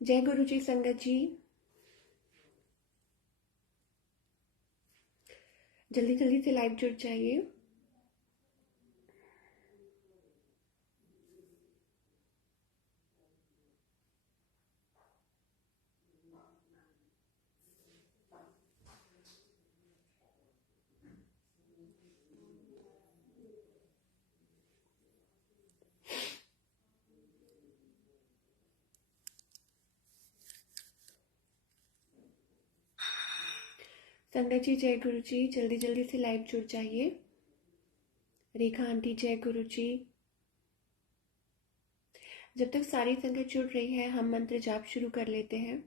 जय गुरु जी संगत जी। जल्दी जल्दी से लाइव जुड़ जाइए। संगत जी जय गुरु जी, जल्दी जल्दी से लाइव जुड़ जाइए। रेखा आंटी जय गुरु जी। जब तक सारी संगत जुड़ रही है हम मंत्र जाप शुरू कर लेते हैं।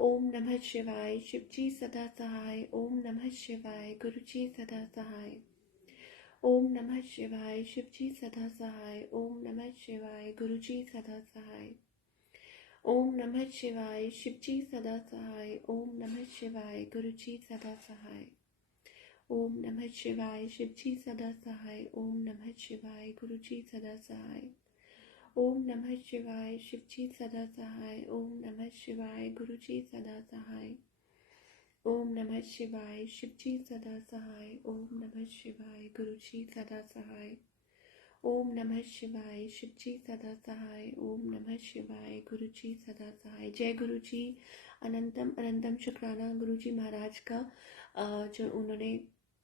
ओम नमः शिवाय, शिव जी सदा सहाय। ओम नमः शिवाय, गुरु जी सदा सहाय। ओम नमः शिवाय, शिव जी सदा सहाय। ओम नमः शिवाय, गुरु जी सदा सहाय। ओम नमः शिवाय, शिव जी सदा सहाय। ओम नमः शिवाय, गुरु जी सदा सहाय। ओम नमः शिवाय, शिव जी सदा सहाय। ओम नमः शिवाय, गुरु जी सदा सहाय। ओम नमः शिवाय, शिव जी सदा सहाय। ओम नमः शिवाय, गुरु जी सदा सहाय। ओम नमः शिवाय, शिव जी सदा सहाय। ओम नमः शिवाय, गुरु जी सदा सहाय। ओम नमः शिवाय, शिव जी सदा सहाय। ओम नमः शिवाय, गुरु जी सदा सहाय। जय गुरु जी। अनंतम अनंतम शुक्राना गुरु जी महाराज का, जो उन्होंने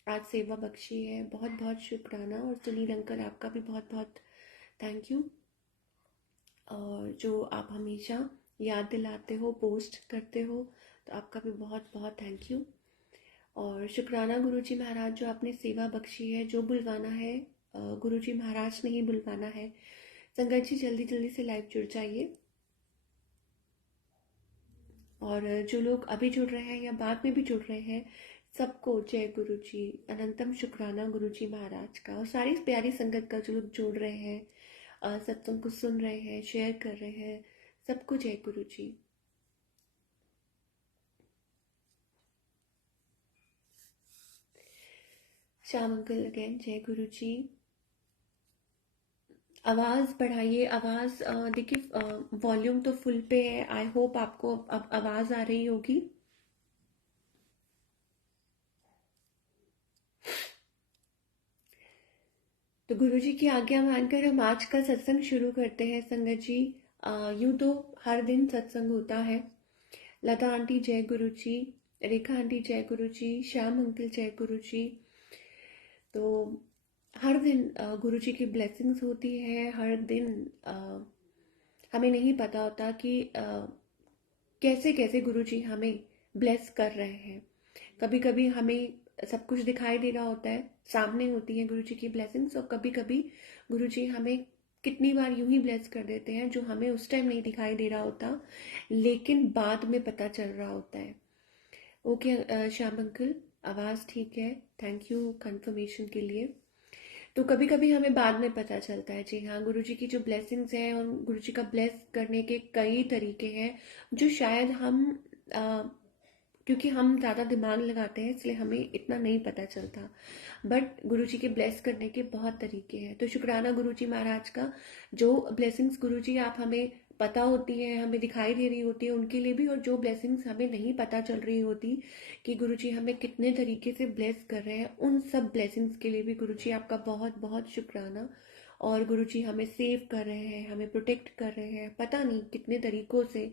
आज सेवा बख्शी है। बहुत बहुत शुक्राना। और सुनील अंकल आपका भी बहुत बहुत थैंक यू। और जो आप हमेशा याद दिलाते हो, पोस्ट करते हो, तो आपका भी बहुत बहुत थैंक यू। और शुक्राना गुरु जी महाराज, जो आपने सेवा बख्शी है। जो बुलवाना है गुरु जी महाराज ने ही बुलवाना है। संगत जी जल्दी जल्दी से लाइव जुड़ जाइए। और जो लोग अभी जुड़ रहे हैं या बाद में भी जुड़ रहे हैं, सबको जय गुरु जी। अनंतम शुक्राना गुरु जी महाराज का, और सारी प्यारी संगत का, जो लोग जुड़ रहे हैं, सत्संग को सुन रहे हैं, शेयर कर रहे हैं, सबको जय गुरु जी। श्याम अंकल अगेन जय गुरु जी। आवाज़ बढ़ाइए। आवाज़ देखिए, वॉल्यूम तो फुल पे है। आई होप आपको अब आवाज़ आ रही होगी। तो गुरु जी की आज्ञा मानकर हम आज का सत्संग शुरू करते हैं। संगत जी, यूँ तो हर दिन सत्संग होता है। लता आंटी जय गुरु जी, रेखा आंटी जय गुरु जी, श्याम अंकल जय गुरु जी। तो हर दिन गुरु जी की ब्लेसिंग्स होती है। हर दिन हमें नहीं पता होता कि कैसे कैसे गुरु जी हमें ब्लेस कर रहे हैं। कभी कभी हमें सब कुछ दिखाई दे रहा होता है, सामने होती है गुरु जी की ब्लेसिंग्स। और कभी कभी गुरु जी हमें कितनी बार यूं ही ब्लेस कर देते हैं, जो हमें उस टाइम नहीं दिखाई दे रहा होता, लेकिन बाद में पता चल रहा होता है। ओके श्याम अंकल, आवाज़ ठीक है। थैंक यू कंफर्मेशन के लिए। तो कभी कभी हमें बाद में पता चलता है। जी हाँ, गुरु जी की जो ब्लेसिंग्स हैं, और गुरु जी का ब्लेस करने के कई तरीके हैं, जो शायद हम अ, क्योंकि हम ज़्यादा दिमाग लगाते हैं इसलिए हमें इतना नहीं पता चलता। बट गुरु जी के ब्लेस करने के बहुत तरीके हैं। तो शुक्राना गुरु जी महाराज का। जो ब्लेसिंग्स गुरु जी आप हमें पता होती है, हमें दिखाई दे रही होती है, उनके लिए भी। और जो ब्लेसिंग्स हमें नहीं पता चल रही होती कि गुरु जी हमें कितने तरीके से ब्लेस कर रहे हैं, उन सब ब्लेसिंग्स के लिए भी गुरु जी आपका बहुत बहुत शुक्राना। और गुरु जी हमें सेव कर रहे हैं, हमें प्रोटेक्ट कर रहे हैं, पता नहीं कितने तरीकों से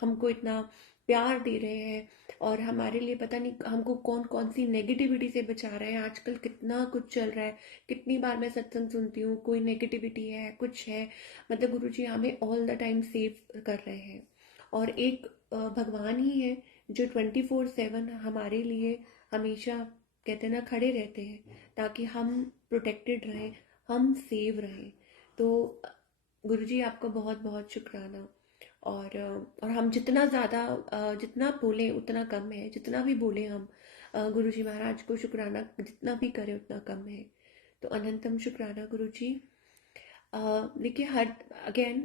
हमको इतना प्यार दे रहे हैं। और हमारे लिए पता नहीं हमको कौन कौन सी नेगेटिविटी से बचा रहे हैं। आजकल कितना कुछ चल रहा है। कितनी बार मैं सत्संग सुनती हूँ, कोई नेगेटिविटी है, कुछ है। मतलब गुरु जी हमें ऑल द टाइम सेव कर रहे हैं। और एक भगवान ही है जो 24/7 हमारे लिए हमेशा, कहते हैं ना, खड़े रहते हैं, ताकि हम प्रोटेक्टेड रहें, हम सेव रहें। तो गुरु जी आपका बहुत बहुत शुक्राना। और हम जितना ज़्यादा जितना बोलें उतना कम है। जितना भी बोलें हम गुरु जी महाराज को शुक्राना जितना भी करें उतना कम है। तो अनंतम शुक्राना गुरु जी। देखिए, हर अगेन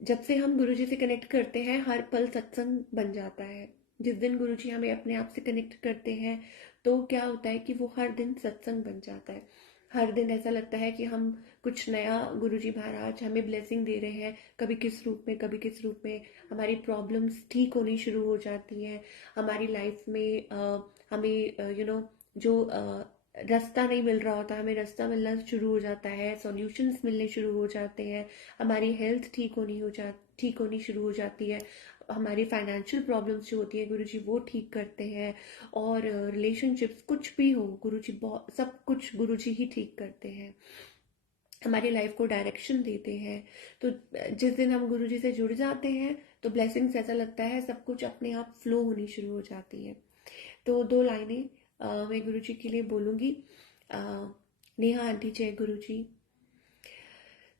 जब से हम गुरु जी से कनेक्ट करते हैं, हर पल सत्संग बन जाता है। जिस दिन गुरु जी हमें अपने आप से कनेक्ट करते हैं, तो क्या होता है कि वो हर दिन सत्संग बन जाता है। हर दिन ऐसा लगता है कि हम कुछ नया, गुरुजी महाराज हमें ब्लेसिंग दे रहे हैं, कभी किस रूप में, कभी किस रूप में। हमारी प्रॉब्लम्स ठीक होनी शुरू हो जाती हैं। हमारी लाइफ में हमें जो रास्ता नहीं मिल रहा होता, हमें रास्ता मिलना शुरू हो जाता है, सॉल्यूशंस मिलने शुरू हो जाते हैं। हमारी हेल्थ ठीक होनी शुरू हो जाती है। हमारी फाइनेंशियल प्रॉब्लम्स जो होती है गुरुजी वो ठीक करते हैं। और रिलेशनशिप्स कुछ भी हो, गुरुजी बहुत सब कुछ गुरुजी ही ठीक करते हैं, हमारी लाइफ को डायरेक्शन देते हैं। तो जिस दिन हम गुरुजी से जुड़ जाते हैं तो ब्लेसिंग्स, ऐसा लगता है सब कुछ अपने आप फ्लो होनी शुरू हो जाती है। तो दो लाइनें मैं गुरुजी के लिए बोलूँगी। अ, नेहा आंटी जय गुरुजी।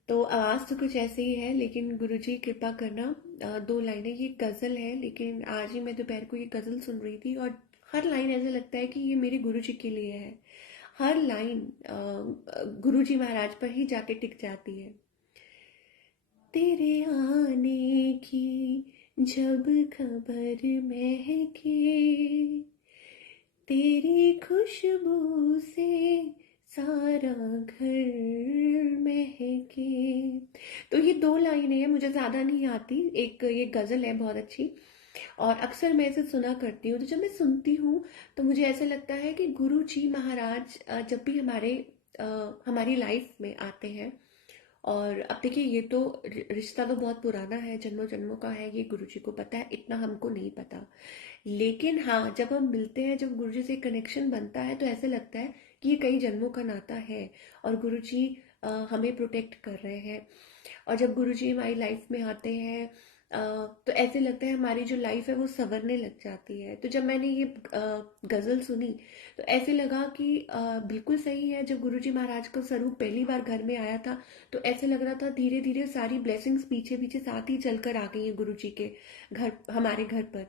तो आवाज़ तो कुछ ऐसे ही है, लेकिन गुरुजी कृपा करना। दो लाइनें, ये गज़ल है, लेकिन आज ही मैं दोपहर को ये गज़ल सुन रही थी और हर लाइन ऐसा लगता है कि ये मेरे गुरुजी के लिए है। हर लाइन गुरुजी महाराज पर ही जाके टिक जाती है। तेरे आने की जब खबर महके, तेरी खुशबू से सारा घर महके। तो ये दो लाइनें हैं, मुझे ज़्यादा नहीं आती। एक ये गज़ल है बहुत अच्छी, और अक्सर मैं इसे सुना करती हूँ। तो जब मैं सुनती हूँ तो मुझे ऐसा लगता है कि गुरु जी महाराज जब भी हमारी लाइफ में आते हैं, और अब देखिए ये तो रिश्ता तो बहुत पुराना है, जन्मों जन्मों का है, ये गुरुजी को पता है, इतना हमको नहीं पता। लेकिन हाँ, जब हम मिलते हैं, जब गुरुजी से कनेक्शन बनता है, तो ऐसा लगता है कि ये कई जन्मों का नाता है और गुरुजी हमें प्रोटेक्ट कर रहे हैं। और जब गुरुजी हमारी लाइफ में आते हैं तो ऐसे लगता है हमारी जो लाइफ है वो संवरने लग जाती है। तो जब मैंने ये गज़ल सुनी तो ऐसे लगा कि बिल्कुल सही है। जब गुरुजी महाराज का स्वरूप पहली बार घर में आया था तो ऐसे लग रहा था धीरे धीरे सारी ब्लेसिंग्स पीछे पीछे साथ ही चलकर आ गई हैं गुरुजी के घर, हमारे घर पर।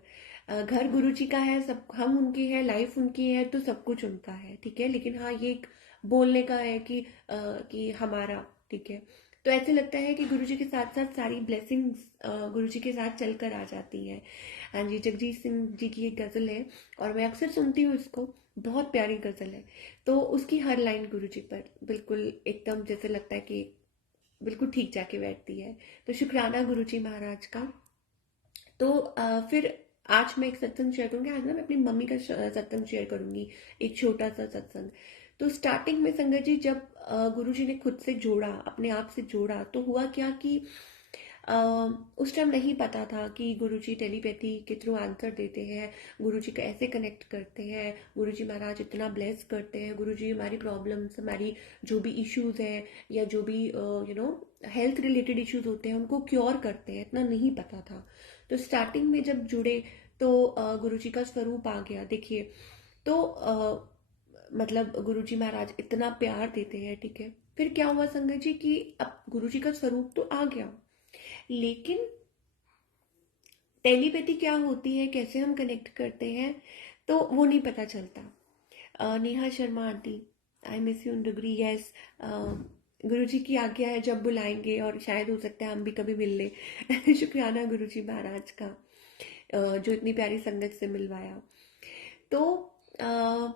घर गुरुजी का है, सब हम उनके हैं, लाइफ उनकी है, तो सब कुछ उनका है, ठीक है। लेकिन हाँ, ये एक बोलने का है कि हमारा, ठीक है। तो ऐसे लगता है कि गुरुजी के साथ साथ सारी ब्लेसिंग्स गुरुजी के साथ चलकर आ जाती हैं। हाँ जी, जगजीत सिंह जी की एक गज़ल है और मैं अक्सर सुनती हूँ इसको, बहुत प्यारी गज़ल है। तो उसकी हर लाइन गुरुजी पर बिल्कुल एकदम जैसे लगता है कि बिल्कुल ठीक जाके बैठती है। तो शुक्राना गुरुजी महाराज का। तो फिर आज मैं एक सत्संग शेयर करूंगी। आज ना मैं अपनी मम्मी का सत्संग शेयर करूंगी, एक छोटा सा सत्संग। तो स्टार्टिंग में संगत जी, जब गुरुजी ने खुद से जोड़ा, अपने आप से जोड़ा, तो हुआ क्या कि अ, उस टाइम नहीं पता था कि गुरुजी टेलीपैथी के थ्रू आंसर देते हैं, गुरुजी को ऐसे कनेक्ट करते हैं, गुरुजी महाराज इतना ब्लेस करते हैं, गुरुजी हमारी प्रॉब्लम्स, हमारी जो भी इश्यूज हैं या जो भी हेल्थ रिलेटेड इश्यूज होते हैं उनको क्योर करते हैं, इतना नहीं पता था। तो स्टार्टिंग में जब जुड़े तो गुरुजी का स्वरूप आ गया, देखिए। तो मतलब गुरुजी महाराज इतना प्यार देते हैं, ठीक है। फिर क्या हुआ संगत जी कि अब गुरुजी का स्वरूप तो आ गया, लेकिन टेलीपैथी क्या होती है, कैसे हम कनेक्ट करते हैं, तो वो नहीं पता चलता। Neha Sharma aunty, I miss you in degree. Yes, गुरुजी की आज्ञा है, जब बुलाएंगे और शायद हो सकता है हम भी कभी मिल ले। शुक्राना गुरुजी महाराज का, जो इतनी प्यारी संगत से मिलवाया। तो अ,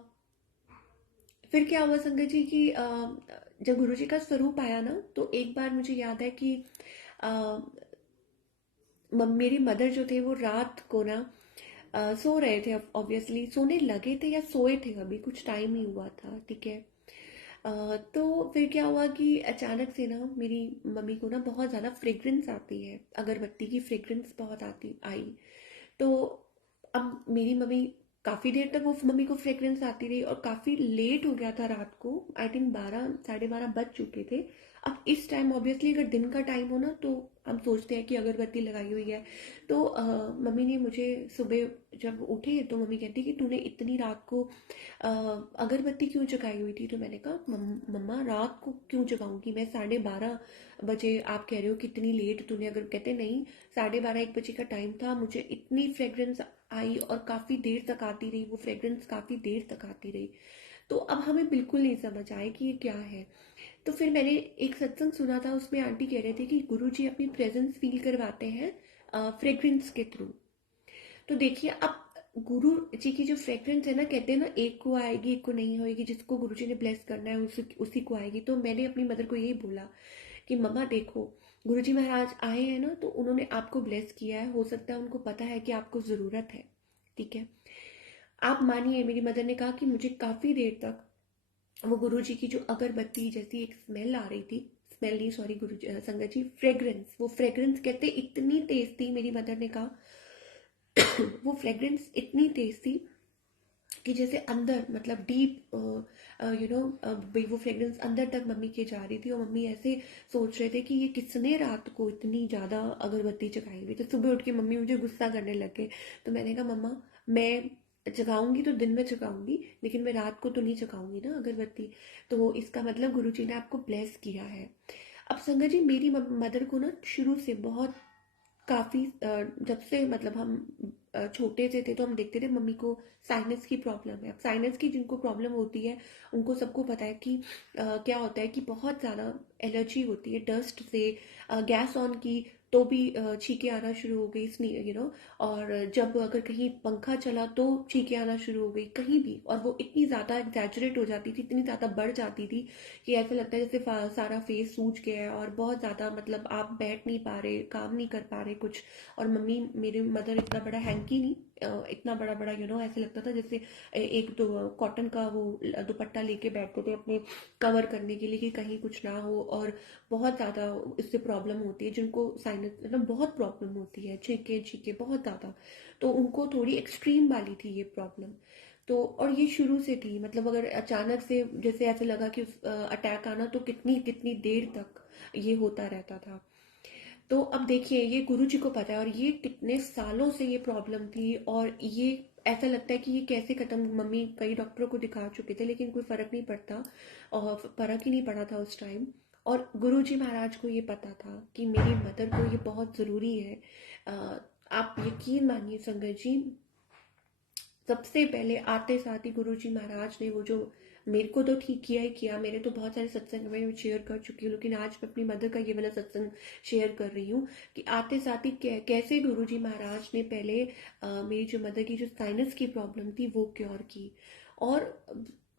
फिर क्या हुआ संगत जी कि जब गुरुजी का स्वरूप आया ना, तो एक बार मुझे याद है कि मेरी मदर जो थे वो रात को ना सो रहे थे, ऑब्वियसली सोने लगे थे या सोए थे, अभी कुछ टाइम ही हुआ था, ठीक है। तो फिर क्या हुआ कि अचानक से ना मेरी मम्मी को ना बहुत ज़्यादा फ्रेग्रेंस आती है, अगरबत्ती की फ्रेग्रेंस बहुत आती आई। तो अब मेरी मम्मी, काफ़ी देर तक वो मम्मी को फ्रेग्रेंस आती रही और काफ़ी लेट हो गया था रात को, आई थिंक 12, 12:30 बज चुके थे। अब इस टाइम ऑब्वियसली अगर दिन का टाइम हो ना तो हम सोचते हैं कि अगरबत्ती लगाई हुई है। तो मम्मी ने मुझे सुबह जब उठे तो मम्मी कहती कि तूने इतनी रात को अगरबत्ती क्यों जगाई हुई थी। तो मैंने कहा मम्मा रात को क्यों जगाऊंगी मैं, 12:30 बजे आप कह रहे हो कितनी लेट तूने, अगर कहते नहीं 12:30, 1 बजे का टाइम था, मुझे इतनी फ्रेग्रेंस आई और काफ़ी देर तक आती रही, वो फ्रेग्रेंस काफ़ी देर तक आती रही। तो अब हमें बिल्कुल नहीं समझ आए कि ये क्या है। तो फिर मैंने एक सत्संग सुना था, उसमें आंटी कह रहे थे कि गुरुजी अपनी प्रेजेंस फील करवाते हैं फ्रेग्रेंस के थ्रू। तो देखिए अब गुरु जी की जो फ्रेग्रेंस है ना, कहते हैं ना एक को आएगी एक को नहीं होएगी, जिसको गुरु जी ने ब्लेस करना है उसी को आएगी। तो मैंने अपनी मदर को यही बोला कि मम्मा देखो, गुरु जी महाराज आए हैं ना, तो उन्होंने आपको ब्लेस किया है, हो सकता है उनको पता है कि आपको ज़रूरत है, ठीक है। आप मानिए, मेरी मदर ने कहा कि मुझे काफ़ी देर तक वो गुरु जी की जो अगरबत्ती जैसी एक स्मेल आ रही थी, स्मेल नहीं सॉरी गुरु जी, संगत जी, फ्रेग्रेंस, वो फ्रेग्रेंस कहते इतनी तेज थी, मेरी मदर ने कहा वो फ्रेग्रेंस इतनी तेज थी कि जैसे अंदर मतलब डीप वो फ्रेग्रेंस अंदर तक मम्मी के जा रही थी। और मम्मी ऐसे सोच रहे थे कि ये किसने रात को इतनी ज़्यादा अगरबत्ती जगाई हुई। तो सुबह उठ के मम्मी मुझे गुस्सा करने लग गए। तो मैंने कहा मम्मा, मैं जगाऊंगी तो दिन में जगाऊंगी, लेकिन मैं रात को तो नहीं जगाऊंगी ना अगरबत्ती। तो इसका मतलब गुरुजी ने आपको ब्लेस किया है। अब संगत जी, मेरी मदर को ना शुरू से बहुत काफ़ी जब से मतलब हम छोटे से थे तो हम देखते थे मम्मी को साइनस की प्रॉब्लम है। अब साइनस की जिनको प्रॉब्लम होती है उनको सबको पता है कि क्या होता है कि बहुत ज़्यादा एलर्जी होती है डस्ट से। गैस ऑन की तो भी छींके आना शुरू हो गई, और जब अगर कहीं पंखा चला तो छींके आना शुरू हो गई कहीं भी। और वो इतनी ज़्यादा एग्जैजरेट हो जाती थी, इतनी ज़्यादा बढ़ जाती थी कि ऐसा लगता है जैसे सारा फेस सूज गया है, और बहुत ज़्यादा मतलब आप बैठ नहीं पा रहे, काम नहीं कर पा रहे कुछ। और मम्मी, मेरे मदर इतना बड़ा हैंकी नहीं, इतना बड़ा बड़ा ऐसे लगता था जैसे एक तो कॉटन का वो दुपट्टा लेके बैठते थे अपने कवर करने के लिए कि कहीं कुछ ना हो। और बहुत ज़्यादा इससे प्रॉब्लम होती है जिनको साइनस मतलब बहुत प्रॉब्लम होती है, छींके छींके बहुत ज़्यादा। तो उनको थोड़ी एक्सट्रीम वाली थी ये प्रॉब्लम। तो और ये शुरू से थी, मतलब अगर अचानक से जैसे ऐसे लगा कि अटैक आना, तो कितनी कितनी देर तक ये होता रहता था। तो अब देखिए, ये गुरु जी को पता है, और ये कितने सालों से ये प्रॉब्लम थी। और ये ऐसा लगता है कि ये कैसे खत्म। मम्मी कई डॉक्टरों को दिखा चुके थे लेकिन कोई फर्क नहीं पड़ता, और फर्क ही नहीं पड़ा था उस टाइम। और गुरु जी महाराज को ये पता था कि मेरी मदर को ये बहुत ज़रूरी है। अ, आप यकीन मानिए संगत जी, सबसे पहले आते साथ ही गुरु जी महाराज ने वो जो मेरे को तो ठीक किया ही किया। मेरे तो बहुत सारे सत्संग में मैं शेयर कर चुकी हूँ, लेकिन आज मैं अपनी मदर का ये वाला सत्संग शेयर कर रही हूँ कि आते साथ ही कैसे गुरु जी महाराज ने पहले मेरी जो मदर की जो साइनस की प्रॉब्लम थी वो क्योर की। और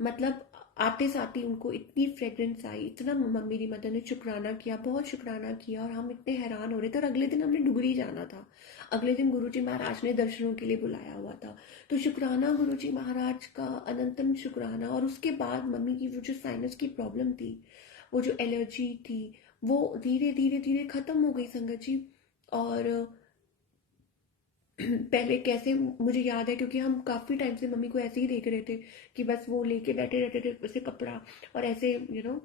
मतलब आते साथ ही उनको इतनी फ्रेग्रेंस आई, इतना मेरी मदर ने शुक्राना किया, बहुत शुक्राना किया। और हम इतने हैरान हो रहे थे। और अगले दिन हमने डुगरी जाना था, अगले दिन गुरु जी महाराज ने दर्शनों के लिए बुलाया हुआ था। तो शुक्राना गुरु जी महाराज का, अनंतम शुक्राना। और उसके बाद मम्मी की वो जो साइनस की प्रॉब्लम थी, वो जो एलर्जी थी, वो धीरे धीरे धीरे खत्म हो गई संगत जी। और पहले कैसे मुझे याद है, क्योंकि हम काफ़ी टाइम से मम्मी को ऐसे ही देख रहे थे कि बस वो लेके बैठे रहते थे वैसे कपड़ा, और ऐसे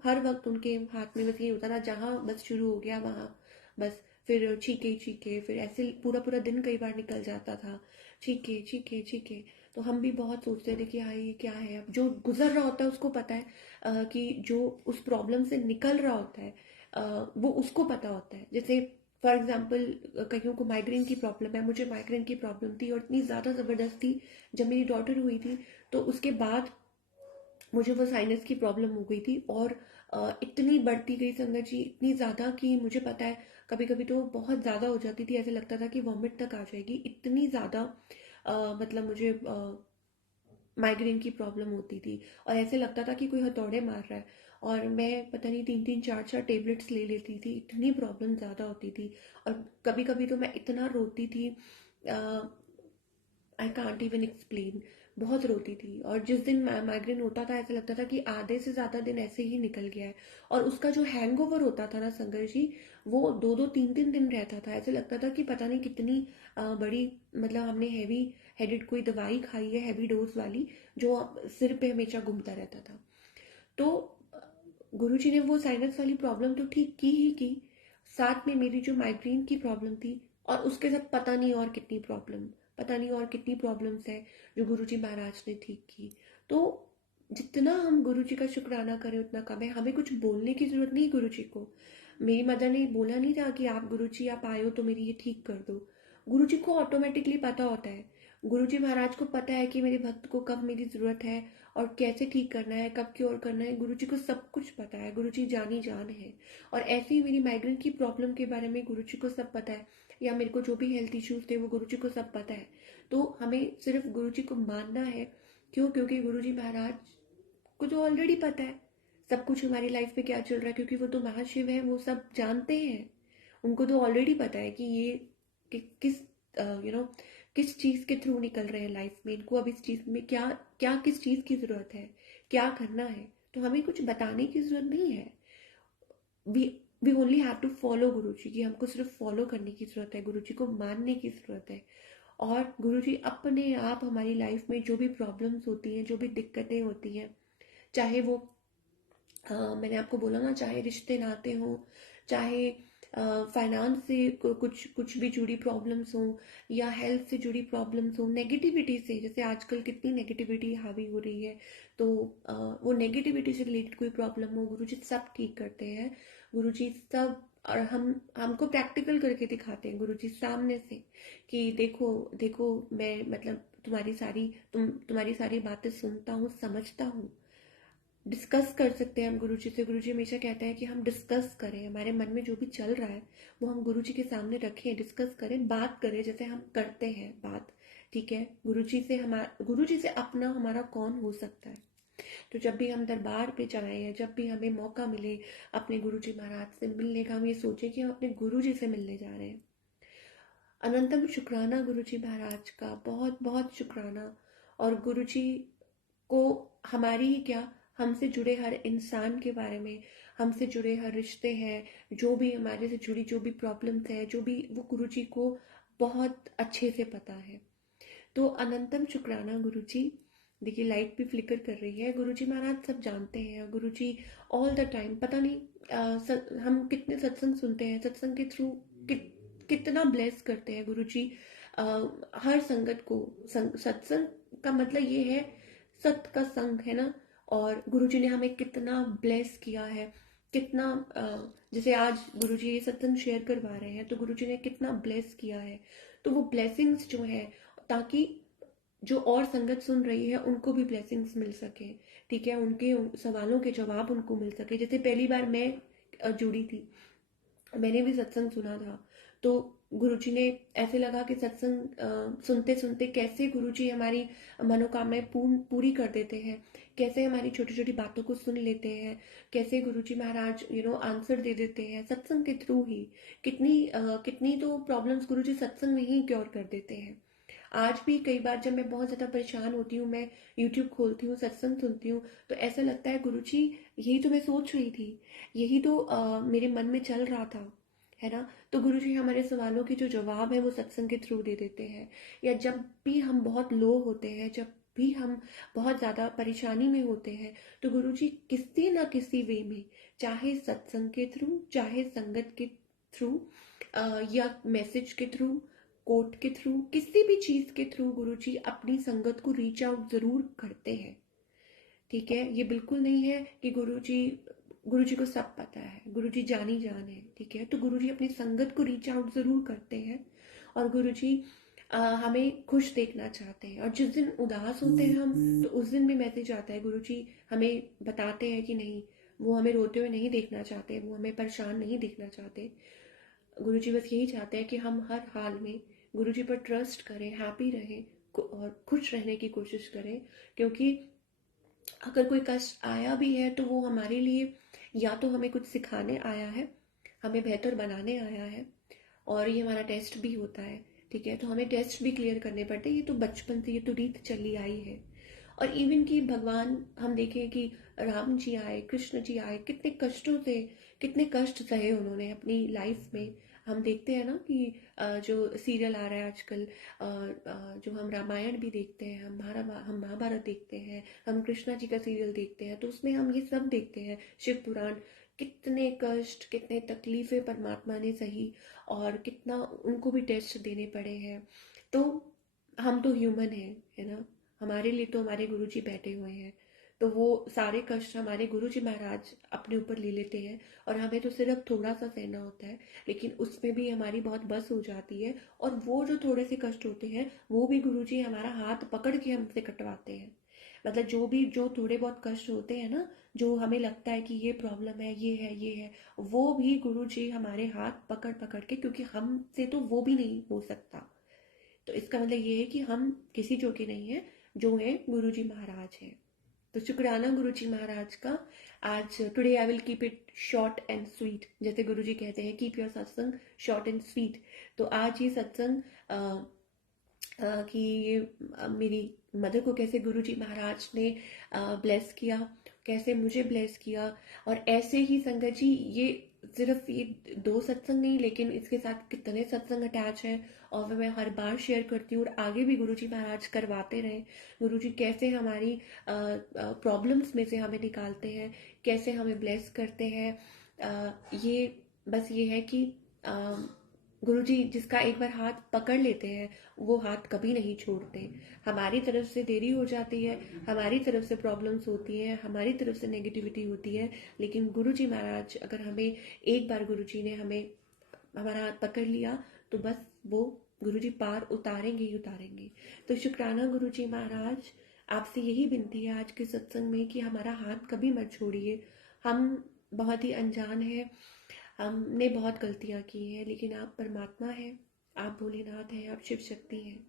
हर वक्त उनके हाथ में बस ये होता था, जहाँ बस शुरू हो गया वहाँ बस फिर चीखे चीखे, फिर ऐसे पूरा पूरा दिन कई बार निकल जाता था, चीखे चीखे चीखे। तो हम भी बहुत सोचते थे कि हाँ ये क्या है। अब जो गुजर रहा होता है उसको पता है कि जो उस प्रॉब्लम से निकल रहा होता है वो उसको पता होता है। जैसे फॉर एग्जाम्पल, कईयों को माइग्रेन की प्रॉब्लम है, मुझे माइग्रेन की प्रॉब्लम थी और इतनी ज़्यादा ज़बरदस्त थी। जब मेरी डॉटर हुई थी तो उसके बाद मुझे वो साइनस की प्रॉब्लम हो गई थी। और इतनी बढ़ती गई संगत जी, इतनी ज़्यादा कि मुझे पता है कभी कभी तो बहुत ज़्यादा हो जाती थी, ऐसे लगता था कि वॉमिट तक आ जाएगी, इतनी ज़्यादा मतलब मुझे माइग्रेन की प्रॉब्लम होती थी। और ऐसे लगता था कि कोई हथौड़े मार रहा है। और मैं पता नहीं 3-3 4-4 टेबलेट्स ले लेती थी, इतनी प्रॉब्लम ज़्यादा होती थी। और कभी कभी तो मैं इतना रोती थी, आई कांट इवन एक्सप्लेन, बहुत रोती थी। और जिस दिन माइग्रेन होता था ऐसा लगता था कि आधे से ज़्यादा दिन ऐसे ही निकल गया है। और उसका जो हैंगओवर होता था ना संगर जी, वो 2-2 3-3 दिन रहता था। ऐसे लगता था कि पता नहीं कितनी बड़ी, मतलब हमने हैवी हेडेड कोई दवाई खाई है, हैवी डोज वाली, जो सिर पे हमेशा घूमता रहता था। तो गुरुजी ने वो साइनस वाली प्रॉब्लम तो ठीक की ही की, साथ में मेरी जो माइग्रेन की प्रॉब्लम थी, और उसके साथ पता नहीं और कितनी प्रॉब्लम, पता नहीं और कितनी प्रॉब्लम्स है जो गुरुजी महाराज ने ठीक की। तो जितना हम गुरुजी का शुक्राना करें उतना कम है। हमें कुछ बोलने की जरूरत नहीं गुरुजी को। मेरी मदर ने बोला नहीं था कि आप गुरुजी आप आए हो तो मेरी ये ठीक कर दो। गुरुजी को ऑटोमेटिकली पता होता है, गुरुजी महाराज को पता है कि मेरे भक्त को कब मेरी ज़रूरत है और कैसे ठीक करना है, कब क्योर करना है, गुरुजी को सब कुछ पता है। गुरुजी जानी जान है। और ऐसे ही मेरी माइग्रेन की प्रॉब्लम के बारे में गुरुजी को सब पता है, या मेरे को जो भी हेल्थ इश्यूज थे वो गुरुजी को सब पता है। तो हमें सिर्फ गुरुजी को मानना है। क्यों? क्योंकि गुरुजी महाराज को तो ऑलरेडी पता है सब कुछ हमारी लाइफ में क्या चल रहा है, क्योंकि वो तो महाशिव है, वो सब जानते हैं। उनको तो ऑलरेडी पता है कि ये किस किस चीज़ के थ्रू निकल रहे हैं लाइफ में, इनको अब इस चीज़ में क्या क्या किस चीज़ की ज़रूरत है, क्या करना है। तो हमें कुछ बताने की ज़रूरत नहीं है। We we only have to follow guru ji की। हमको सिर्फ फॉलो करने की ज़रूरत है, गुरु जी को मानने की ज़रूरत है। और गुरु जी अपने आप हमारी लाइफ में जो भी प्रॉब्लम्स होती हैं, जो भी दिक्कतें होती हैं, चाहे वो मैंने आपको बोला ना, चाहे रिश्ते नाते हों, चाहे फाइनेंस से कुछ कुछ भी जुड़ी प्रॉब्लम्स हों, या हेल्थ से जुड़ी प्रॉब्लम्स हों, नेगेटिविटी से, जैसे आजकल कितनी नेगेटिविटी हावी हो रही है, तो वो नेगेटिविटी से रिलेटेड कोई प्रॉब्लम हो, गुरुजी सब ठीक करते हैं। गुरुजी सब, और हमको प्रैक्टिकल करके दिखाते हैं गुरुजी सामने से, कि देखो देखो, मैं मतलब तुम्हारी सारी बातें सुनता हूँ, समझता हूँ। डिस्कस कर सकते हैं हम गुरुजी से। गुरुजी हमेशा कहते हैं कि हम डिस्कस करें, हमारे मन में जो भी चल रहा है वो हम गुरुजी के सामने रखें, डिस्कस करें, बात करें, जैसे हम करते हैं बात। ठीक है? गुरुजी से अपना हमारा कौन हो सकता है? तो जब भी हम दरबार पे जाएं, या जब भी हमें मौका मिले अपने गुरुजी महाराज से मिलने का, हम ये सोचें कि हम अपने गुरुजी से मिलने जा रहे हैं। अनंतम शुक्राना गुरुजी महाराज का, बहुत बहुत शुक्राना। और गुरुजी को हमारी ही क्या, हमसे जुड़े हर इंसान के बारे में, हमसे जुड़े हर रिश्ते हैं, जो भी हमारे से जुड़ी जो भी प्रॉब्लम्स है, जो भी, वो गुरुजी को बहुत अच्छे से पता है। तो अनंतम शुक्राना गुरुजी। देखिए लाइट भी फ्लिकर कर रही है। गुरुजी महाराज सब जानते हैं। गुरुजी ऑल द टाइम, पता नहीं हम कितने सत्संग सुनते हैं, सत्संग के थ्रू कितना ब्लेस करते हैं गुरुजी हर संगत को। सत्संग का मतलब ये है, सत का संग है ना। और गुरुजी ने हमें कितना ब्लेस किया है, कितना जैसे आज गुरुजी ये सत्संग शेयर करवा रहे हैं, तो गुरुजी ने कितना ब्लेस किया है। तो वो ब्लेसिंग्स जो है, ताकि जो और संगत सुन रही है उनको भी ब्लेसिंग्स मिल सके। ठीक है? उनके सवालों के जवाब उनको मिल सके। जैसे पहली बार मैं जुड़ी थी, मैंने भी सत्संग सुना था, तो गुरुजी ने, ऐसे लगा कि सत्संग सुनते सुनते कैसे गुरुजी हमारी मनोकामनाएं पूरी कर देते हैं, कैसे हमारी छोटी छोटी बातों को सुन लेते हैं, कैसे गुरुजी महाराज आंसर दे देते हैं सत्संग के थ्रू ही। कितनी तो प्रॉब्लम्स गुरुजी सत्संग में ही क्योर कर देते हैं। आज भी कई बार जब मैं बहुत ज़्यादा परेशान होती हूँ, मैं यूट्यूब खोलती हूँ, सत्संग सुनती हूँ, तो ऐसा लगता है गुरुजी यही तो मैं सोच रही थी, यही तो मेरे मन में चल रहा था, है ना। तो गुरुजी हमारे सवालों के जो जवाब है वो सत्संग के थ्रू दे देते हैं। या जब भी हम बहुत लो होते हैं, जब भी हम बहुत ज़्यादा परेशानी में होते हैं, तो गुरुजी किसी ना किसी वे में, चाहे सत्संग के थ्रू, चाहे संगत के थ्रू, या मैसेज के थ्रू, कोट के थ्रू, किसी भी चीज़ के थ्रू, गुरुजी अपनी संगत को रीच आउट ज़रूर करते हैं। ठीक है? ये बिल्कुल नहीं है कि गुरुजी को सब पता है, गुरुजी जानी जान है। ठीक है? तो गुरुजी अपनी संगत को रीच आउट ज़रूर करते हैं। और गुरुजी हमें खुश देखना चाहते हैं। और जिस दिन उदास होते हैं हम, तो उस दिन भी मैसेज आता है, गुरुजी हमें बताते हैं कि नहीं, वो हमें रोते हुए नहीं देखना चाहते, वो हमें परेशान नहीं देखना चाहते। गुरुजी बस यही चाहते हैं कि हम हर हाल में गुरुजी पर ट्रस्ट करें, हैप्पी रहें, और खुश रहने की कोशिश करें। क्योंकि अगर कोई कष्ट आया भी है, तो वो हमारे लिए या तो हमें कुछ सिखाने आया है, हमें बेहतर बनाने आया है, और ये हमारा टेस्ट भी होता है। ठीक है? तो हमें टेस्ट भी क्लियर करने पड़ते हैं। ये तो बचपन से, ये तो रीत चली आई है। और इवन कि भगवान, हम देखें कि राम जी आए, कृष्ण जी आए, कितने कष्टों से, कितने कष्ट सहे उन्होंने अपनी लाइफ में। हम देखते हैं ना कि जो सीरियल आ रहा है आजकल, जो हम रामायण भी देखते हैं, हम महाभारत देखते हैं, हम कृष्णा जी का सीरियल देखते हैं, तो उसमें हम ये सब देखते हैं, शिव पुराण, कितने कष्ट, कितने तकलीफें परमात्मा ने सही, और कितना उनको भी टेस्ट देने पड़े हैं। तो हम तो ह्यूमन हैं, है ना। हमारे लिए तो हमारे गुरुजी बैठे हुए हैं, तो वो सारे कष्ट हमारे गुरुजी महाराज अपने ऊपर ले लेते हैं, और हमें तो सिर्फ थोड़ा सा सहना होता है, लेकिन उसमें भी हमारी बहुत बस हो जाती है। और वो जो थोड़े से कष्ट होते हैं, वो भी गुरुजी हमारा हाथ पकड़ के हमसे कटवाते हैं। मतलब जो थोड़े बहुत कष्ट होते हैं ना, जो हमें लगता है कि ये प्रॉब्लम है, ये है, वो भी गुरु जी हमारे हाथ पकड़ पकड़ के, क्योंकि हमसे तो वो भी नहीं हो सकता, तो इसका मतलब ये है कि हम किसी जो के नहीं है, जो है गुरु जी महाराज है। तो शुक्राना गुरु जी महाराज का। आज today I will keep it short and sweet, जैसे गुरु जी कहते हैं कीप योर सत्संग शॉर्ट एंड स्वीट। तो आज ये सत्संग कि मेरी मदर को कैसे गुरुजी महाराज ने ब्लेस किया, कैसे मुझे ब्लेस किया। और ऐसे ही संगत जी, ये सिर्फ ये 2 सत्संग नहीं, लेकिन इसके साथ कितने सत्संग अटैच हैं, और मैं हर बार शेयर करती हूँ, और आगे भी गुरुजी महाराज करवाते रहे। गुरुजी कैसे हमारी प्रॉब्लम्स में से हमें निकालते हैं, कैसे हमें ब्लेस करते हैं। ये बस ये है कि गुरुजी जिसका एक बार हाथ पकड़ लेते हैं, वो हाथ कभी नहीं छोड़ते। हमारी तरफ से देरी हो जाती है, हमारी तरफ से प्रॉब्लम्स होती हैं, हमारी तरफ से नेगेटिविटी होती है, लेकिन गुरुजी महाराज अगर हमें एक बार गुरुजी ने हमें हमारा हाथ पकड़ लिया, तो बस वो गुरुजी पार उतारेंगे ही उतारेंगे। तो शुक्राना गुरुजी महाराज, आपसे यही विनती है आज के सत्संग में कि हमारा हाथ कभी मत छोड़िए। हम बहुत ही अनजान हैं, हमने बहुत गलतियाँ की हैं, लेकिन आप परमात्मा हैं, आप भोलेनाथ हैं, आप शिव शक्ति हैं,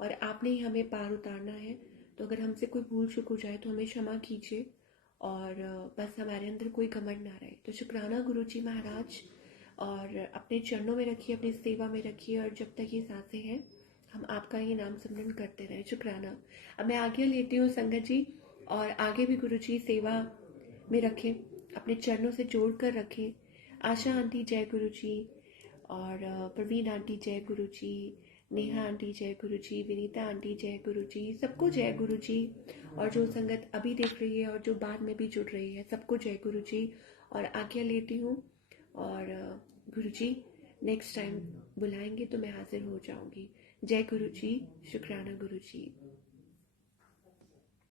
और आपने ही हमें पार उतारना है। तो अगर हमसे कोई भूल चूक हो जाए तो हमें क्षमा कीजिए, और बस हमारे अंदर कोई घमंड ना रहे। तो शुक्राना गुरु जी महाराज, और अपने चरणों में रखिए, अपनी सेवा में रखिए, और जब तक ये सांसें हैं हम आपका ही नाम सिमरन करते रहें। शुक्राना। अब मैं आगे लेती हूँ संगत जी, और आगे भी गुरु जी सेवा में रखें, अपने चरणों से जोड़ कर रखें। आशा आंटी जय गुरु जी, और प्रवीण आंटी जय गुरु जी, नेहा आंटी जय गुरु जी, विनीता आंटी जय गुरु जी, सबको जय गुरु जी। और जो संगत अभी देख रही है और जो बाद में भी जुड़ रही है, सबको जय गुरु जी। और आज्ञा लेती हूँ, और गुरु जी नेक्स्ट टाइम बुलाएंगे तो मैं हाजिर हो जाऊंगी। जय गुरु जी, शुक्राना गुरु जी।